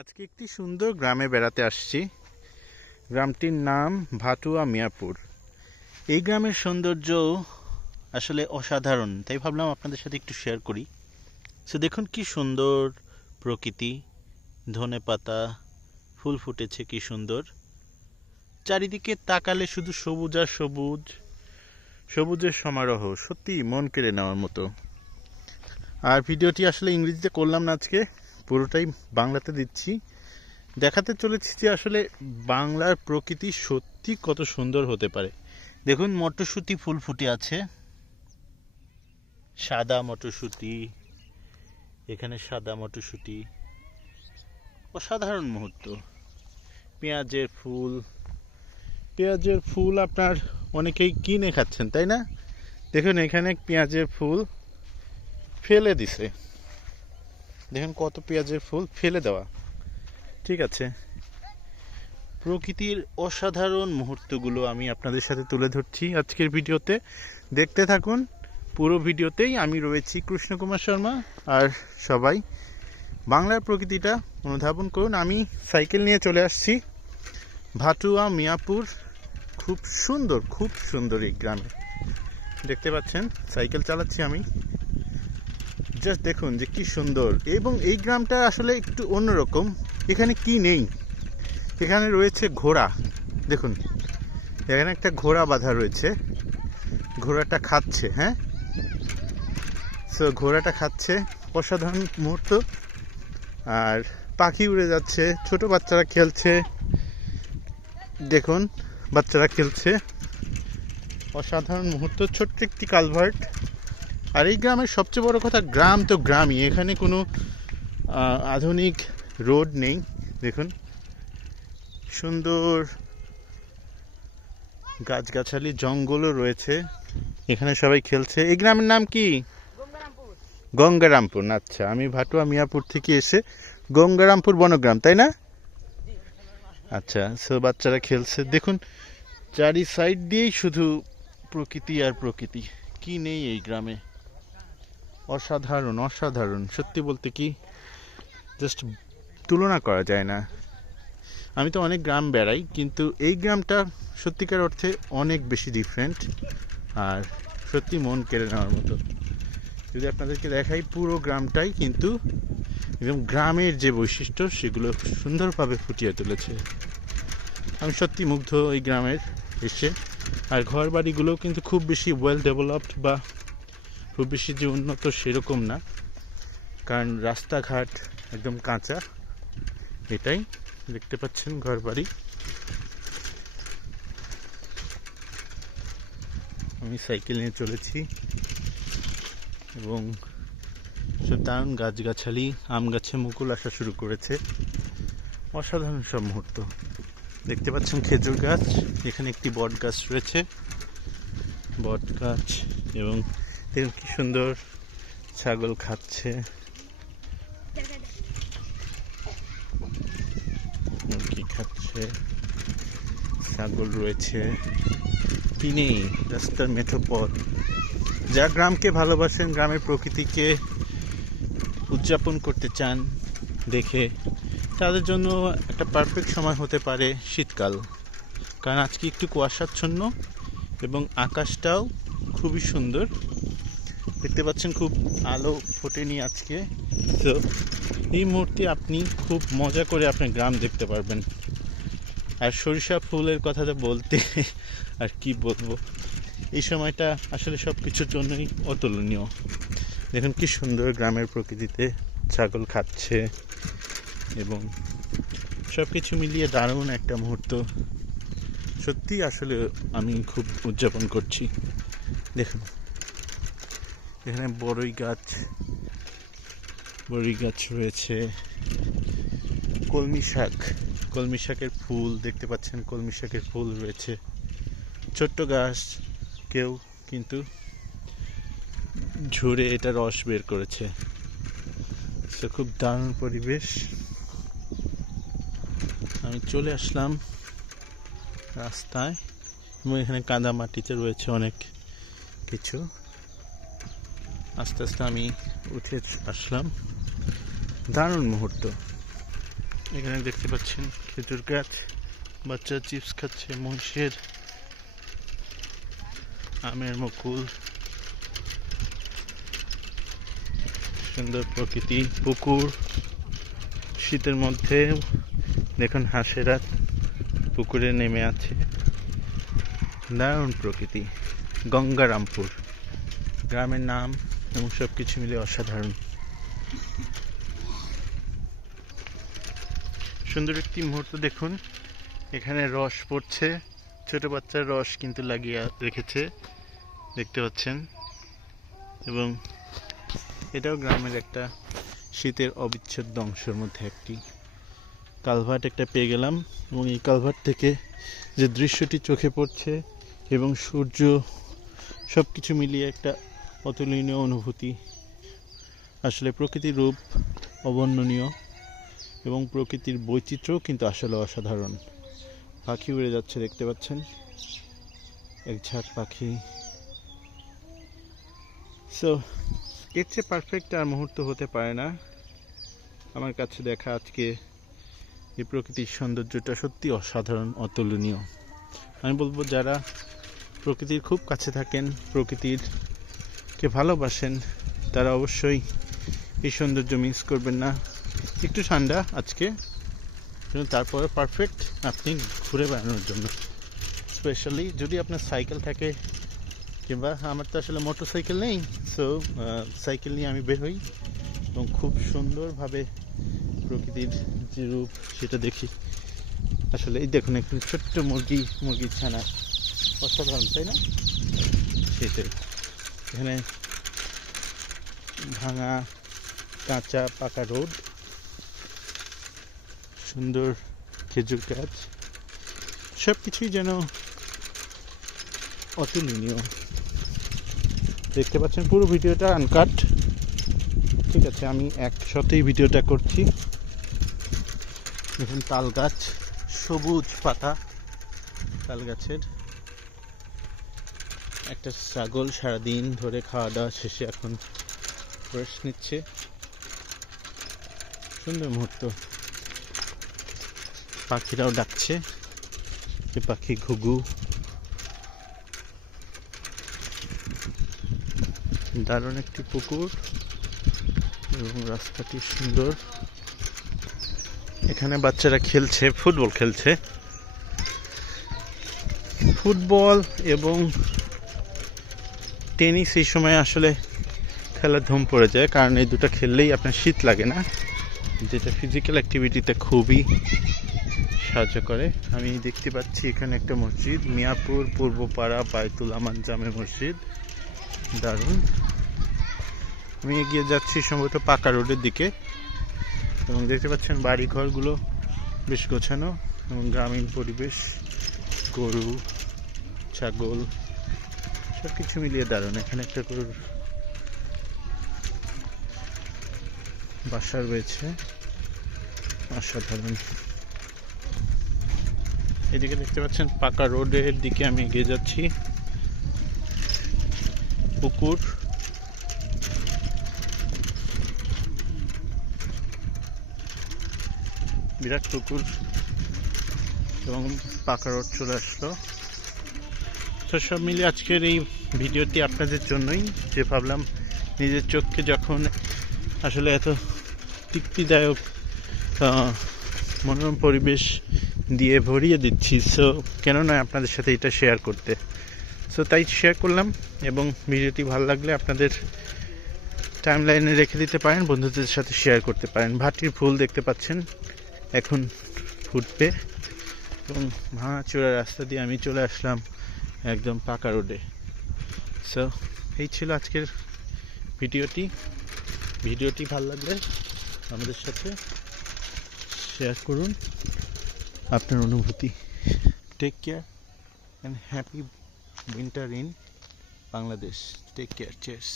আজকে একটি সুন্দর গ্রামে বেড়াতে আসছি। গ্রামটির নাম ভাটুয়া মিয়াপুর। এই গ্রামের সৌন্দর্য আসলে অসাধারণ, তাই ভাবলাম আপনাদের সাথে একটু শেয়ার করি। সে দেখুন কি সুন্দর প্রকৃতি, ধনে পাতা, ফুল ফুটেছে কি সুন্দর। চারিদিকে তাকালে শুধু সবুজ আর সবুজ, সবুজের সমারোহ সত্যি মন কেড়ে নেওয়ার মতো। আর ভিডিওটি আসলে ইংরেজিতে করলাম না আজকে। পুরোটাই বাংলাতে দিচ্ছি। দেখাতে চলেছি যে আসলে বাংলার প্রকৃতি সত্যি কত সুন্দর হতে পারে। দেখুন, মটরশুঁটি ফুল ফুটে আছে। সাদা মটরশুঁটি, এখানে সাদা মটরশুঁটি। অসাধারণ মুহূর্ত। পেঁয়াজের ফুল পেঁয়াজের ফুল আপনার অনেকেই কিনে খাচ্ছেন, তাই না? দেখুন, এখানে পেঁয়াজের ফুল ফেলে দিছে। দেখুন কত পেঁয়াজের ফুল ফেলে দেওয়া। ঠিক আছে। প্রকৃতির অসাধারণ মুহূর্তগুলো আমি আপনাদের সাথে তুলে ধরছি আজকের ভিডিওতে। দেখতে থাকুন, পুরো ভিডিওতেই আমি রয়েছি কৃষ্ণকুমার শর্মা আর সবাই। বাংলার প্রকৃতিটা অনুধাবন করুন, আমি সাইকেল নিয়ে চলে আসছি। ভাটুয়া, মিয়াপুর, খুব সুন্দর খুব সুন্দর এই গ্রামে। দেখতে পাচ্ছেন, সাইকেল চালাচ্ছি আমি। জাস্ট দেখুন যে কি সুন্দর। এবং এই গ্রামটা আসলে একটু অন্যরকম। এখানে কি নেই? এখানে রয়েছে ঘোড়া। দেখুন, এখানে একটা ঘোড়া বাঁধা রয়েছে। ঘোড়াটা খাচ্ছে হ্যাঁ? সো ঘোড়াটা খাচ্ছে। অসাধারণ মুহূর্ত। আর পাখি উড়ে যাচ্ছে, ছোট বাচ্চারা খেলছে। দেখুন, বাচ্চারা খেলছে। অসাধারণ মুহূর্ত, ছোট্ট একটি কালভার্ট আর এই গ্রামের সবচেয়ে বড় কথা গ্রাম তো গ্রামই এখানে কোনো আধুনিক রোড নেই দেখুন। সুন্দর গাছগাছালি জঙ্গলও রয়েছে এখানে সবাই খেলছে। এই গ্রামের নাম কি? গঙ্গারামপুর। আচ্ছা আমি ভাটুয়া মিয়াপুর থেকে এসে গঙ্গারামপুর বনগ্রাম তাই না? আচ্ছা সো বাচ্চারা খেলছে। দেখুন চারি সাইড দিয়েই শুধু প্রকৃতি আর প্রকৃতি কি নেই এই গ্রামে? অসাধারণ অসাধারণ। সত্যি বলতে কি জাস্ট তুলনা করা যায় না। আমি তো অনেক গ্রাম বেড়াই, কিন্তু এই গ্রামটা সত্যিকার অর্থে অনেক বেশি ডিফারেন্ট আর সত্যি মন কেড়ে নেওয়ার মতো। যদি আপনাদেরকে দেখাই পুরো গ্রামটাই, কিন্তু একদম গ্রামের যে বৈশিষ্ট্য, সেগুলো সুন্দরভাবে ফুটিয়ে তুলেছে। আমি সত্যি মুগ্ধ এই গ্রামের এসে। আর ঘর বাড়িগুলো কিন্তু খুব বেশি ওয়েল ডেভেলপড বা খুব বেশি যে উন্নত সেরকম না। কারণ রাস্তাঘাট একদম কাঁচা। এটাই দেখতে পাচ্ছেন ঘর বাড়ি আমি সাইকেল নিয়ে চলেছি এবং সব দারুণ গাছগাছালি, আম গাছে মুকুল আসা শুরু করেছে। অসাধারণ সব মুহূর্ত। দেখতে পাচ্ছেন খেজুর গাছ। এখানে একটি বট গাছ রয়েছে। বট গাছ এবং দেখুন কি সুন্দর ছাগল খাচ্ছে। মুরগি খাচ্ছে? ছাগল রয়েছে। তিনি রাস্তার মেঠো পথ। যা গ্রামকে ভালোবাসেন, গ্রামের প্রকৃতিকে উদযাপন করতে চান দেখে। তাদের জন্য একটা পারফেক্ট সময় হতে পারে শীতকাল। কারণ আজকে একটু কুয়াশাচ্ছন্ন এবং আকাশটাও খুবই সুন্দর। দেখতে পাচ্ছেন খুব আলো ফোটেনি আজকে। তো এই মুহূর্তে আপনি খুব মজা করে আপনার গ্রাম দেখতে পারবেন। আর সরিষা ফুলের কথা কথাটা বলতে আর কি বলব? এই সময়টা আসলে সব কিছুর জন্যই অতুলনীয়। দেখুন কি সুন্দর গ্রামের প্রকৃতিতে ছাগল খাচ্ছে এবং সব কিছু মিলিয়ে দারুণ একটা মুহূর্ত। সত্যি আসলে আমি খুব উদযাপন করছি। দেখুন। এখানে বড়ই গাছ বড়ই গাছ রয়েছে। কলমি শাক। কলমি শাকের ফুল দেখতে পাচ্ছেন কলমি শাকের ফুল রয়েছে। ছোট্ট গাছ কেউ কিন্তু ঝরে এটা রস বের করেছে। তো খুব দারুণ পরিবেশ। আমি চলে আসলাম রাস্তায় এবং এখানে কাদা মাটিতে রয়েছে অনেক কিছু। আস্তে আস্তে আমি উঠে আসলাম। দারুণ মুহূর্ত। এখানে দেখতে পাচ্ছেন খেজুর গাছ, বাচ্চা চিপস খাচ্ছে, মহিষের আমের মুকুল। সুন্দর প্রকৃতি, পুকুর। শীতের মধ্যে দেখুন হাঁসেরা পুকুরে নেমে আছে। দারুণ প্রকৃতি, গঙ্গারামপুর। গ্রামের নাম এবং সব কিছু মিলে অসাধারণ। সুন্দর একটি মুহূর্ত দেখুন। এখানে রস পড়ছে। ছোট বাচ্চার রস কিন্তু লাগিয়ে রেখেছে। দেখতে পাচ্ছেন। এবং এটাও গ্রামের একটা শীতের অবিচ্ছেদ্য অংশের মধ্যে একটি। কালভার্ট একটা পেয়ে গেলাম এবং এই কালভার্ট থেকে যে দৃশ্যটি চোখে পড়ছে এবং সূর্য সব কিছু মিলিয়ে একটা অতুলনীয় অনুভূতি। আসলে প্রকৃতির রূপ অবর্ণনীয় এবং প্রকৃতির বৈচিত্র্যও কিন্তু আসলে অসাধারণ। পাখি উড়ে যাচ্ছে, দেখতে পাচ্ছেন? এক ঝাঁক পাখি। সো এর চেয়ে পারফেক্ট আর মুহূর্ত হতে পারে না। আমার কাছে দেখা আজকে এই প্রকৃতির সৌন্দর্যটা সত্যি অসাধারণ, অতুলনীয়। আমি বলব, যারা প্রকৃতির খুব কাছে থাকেন, প্রকৃতির কে ভালোবাসেন, তারা অবশ্যই এই সৌন্দর্য মিস করবেন না। একটু ঠান্ডা আজকে, কিন্তু তারপরে পারফেক্ট আপনি ঘুরে বেড়ানোর জন্য। স্পেশালি যদি আপনার সাইকেল থাকে, কিংবা আমার তো আসলে মোটর সাইকেল নেই সো সাইকেল নিয়ে আমি বের হই এবং খুব সুন্দরভাবে প্রকৃতির যে রূপ সেটা দেখি। আসলে এই দেখুন একটু ছোট্ট মুরগি, মুরগির ছানা। অসাধারণ, তাই না? সেটাই। এখানে ভাঙা কাঁচা পাকা রোড। সুন্দর খেজুর গাছ। সব কিছুই যেন অতুলনীয়। দেখতে পাচ্ছেন পুরো ভিডিওটা আনকাট। ঠিক আছে, আমি একসাথেই ভিডিওটা করছি। দেখুন তাল গাছ, সবুজ পাতা তাল গাছের। একটা ছাগল সারাদিন ধরে খাওয়া দাওয়া শেষে এখন রেস্ট নিচ্ছে। সুন্দর মুহূর্ত। পাখিরাও ডাকছে। যে পাখি ঘুঘু। দারুণ একটি পুকুর এবং রাস্তাটি সুন্দর। এখানে বাচ্চারা খেলছে, ফুটবল খেলছে। ফুটবল এবং টেনিস এই সময় আসলে খেলার ধুম পড়ে যায়, কারণ এই দুটো খেললেই আপনার শীত লাগে না। যেটা ফিজিক্যাল অ্যাক্টিভিটিতে খুবই সাহায্য করে। আমি দেখতে পাচ্ছি এখানে একটা মসজিদ, মিয়াপুর পূর্বপাড়া বায়তুল আমান জামে মসজিদ। দারুণ। আমি এগিয়ে যাচ্ছি সম্ভবত পাকা রোডের দিকে। এবং দেখতে পাচ্ছেন বাড়ি ঘরগুলো বেশ গোছানো এবং গ্রামীণ পরিবেশ, গরু, ছাগল সব কিছু মিলিয়ে দারুণ। এখানে একটা গরুর বাসা রয়েছে। অসাধারণ। এদিকে দেখতে পাচ্ছেন, পাকা রোডের দিকে আমি এগিয়ে যাচ্ছি। পুকুর। বিরাট পুকুর। এবং পাকা রোড চলে আসলো। সব মিলে আজকের এই ভিডিওটি আপনাদের জন্যই। যে ভাবলাম নিজের চোখকে যখন আসলে এত তৃপ্তিদায়ক মনোরম পরিবেশ দিয়ে ভরিয়ে দিচ্ছি সো কেন নয় আপনাদের সাথে এটা শেয়ার করতে। সো তাই শেয়ার করলাম এবং ভিডিওটি ভালো লাগলে আপনাদের টাইম লাইনে রেখে দিতে পারেন, বন্ধুদের সাথে শেয়ার করতে পারেন। ভাটির ফুল দেখতে পাচ্ছেন, এখন ফুটবে এবং ভাঙা ভাঙাচোরা রাস্তা দিয়ে আমি চলে আসলাম। একদম পাকা রোডে সো এই ছিল আজকের ভিডিওটি। ভিডিওটি ভালো লাগলে আমাদের সাথে শেয়ার করুন। আপনার অনুভূতি। Take care and happy winter in Bangladesh take care cheers